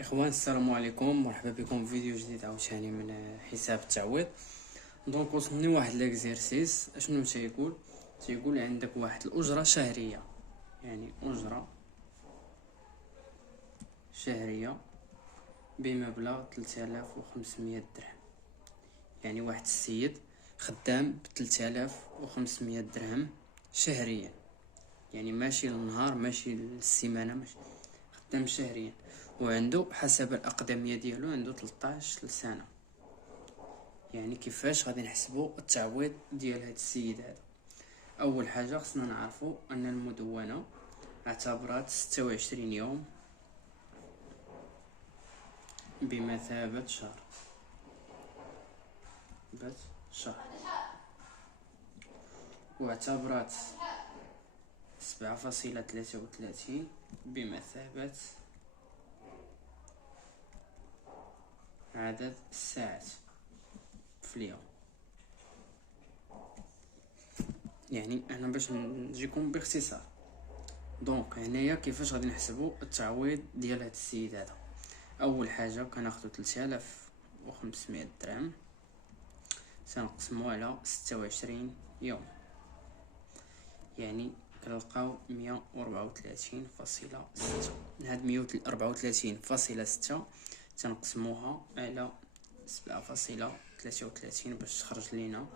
اخوان، السلام عليكم. مرحبا بكم في فيديو جديد عاوتاني من حساب التعويض. دونك وصلني واحد ليكزيرسيس. اشنو تيقول عندك واحد الاجره شهريه، يعني اجره شهريه بمبلغ 3500 درهم. يعني واحد السيد خدام ب 3500 درهم شهريا، يعني ماشي للنهار ماشي للسيمانه، ماشي خدام شهريا، وعنده حسب الأقدمية ديالو عنده 13 سنة. يعني كيفاش غادي نحسبوا التعويض ديال هاد السيد هذا؟ أول حاجة خصنا نعرفوا أن المدونة اعتبرت 26 يوم بمثابة شهر، واعتبرت 7.33 بمثابة عدد الساعات في اليوم. يعني انا باش نجيكم باختصار، دونك هنايا كيفاش غادي نحسبوا التعويض ديال هاد السيد هذا؟ اول حاجه كناخذوا 3500 درهم سنقسمو على 26 يوم، يعني كنلقاو 134.6. هاد 134.6 تنقسموها على 7.33 باش تخرج لينا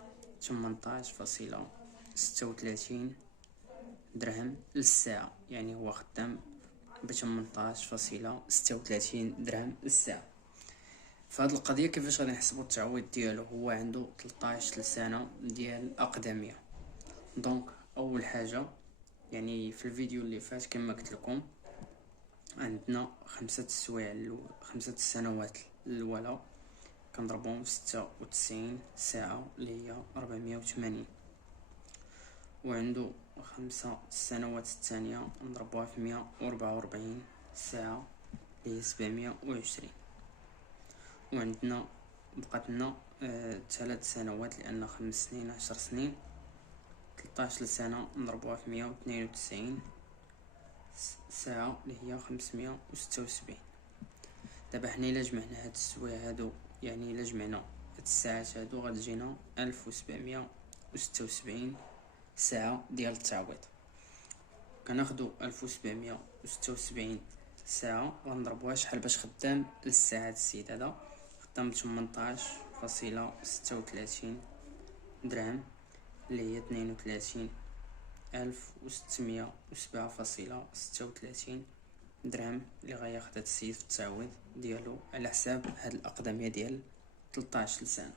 18.36 درهم للساعة. يعني هو خدام ب 18.36 درهم للساعة. فهاد القضية كيفاش غادي نحسبو التعويض ديالو؟ هو عنده 13 سنة ديال الأقدمية. دونك أول حاجة، يعني في الفيديو اللي فات كما قلت لكم، عندنا 5 السنوات الأولى كنضربهم في 96 ساعة اللي هي 480، وعنده 5 السنوات الثانية نضربوها في 144 ساعة اللي هي 720، وعندنا بقات لنا 3 سنوات لأن 5 سنين 10 سنين 13 سنة نضربوها في 192 ساعة اللي هي 576. دابا حنا الا جمعنا هاد السوايع هادو، يعني الا جمعنا هاد الساعات هادو غتجينا 1776 ساعة ديال التعويض. كناخدو 1776 ساعة غنضربوها شحال باش خدام للساعة. السيد هذا خدام 18.36 درهم اللي هي 32,607.36 درهم اللي غياخد هاد السيد في التعويض ديالو على حساب هاد الأقدمية ديال 13 سنة.